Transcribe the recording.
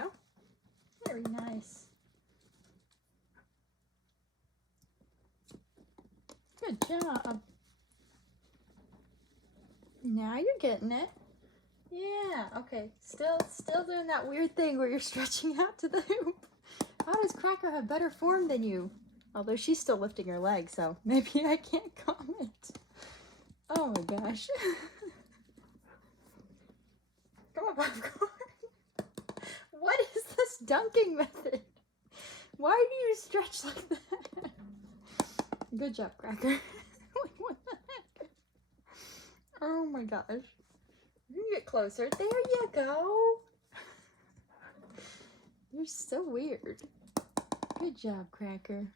go. Very nice. Good job. Now you're getting it. Yeah, okay. Still doing that weird thing where you're stretching out to the hoop. How does Cracker have better form than you? Although she's still lifting her leg, so maybe I can't comment. Oh my gosh. Come on, popcorn. What is this dunking method? Why do you stretch like that? Good job, Cracker. What the heck? Oh my gosh. You can get closer. There you go. You're so weird. Good job, Cracker.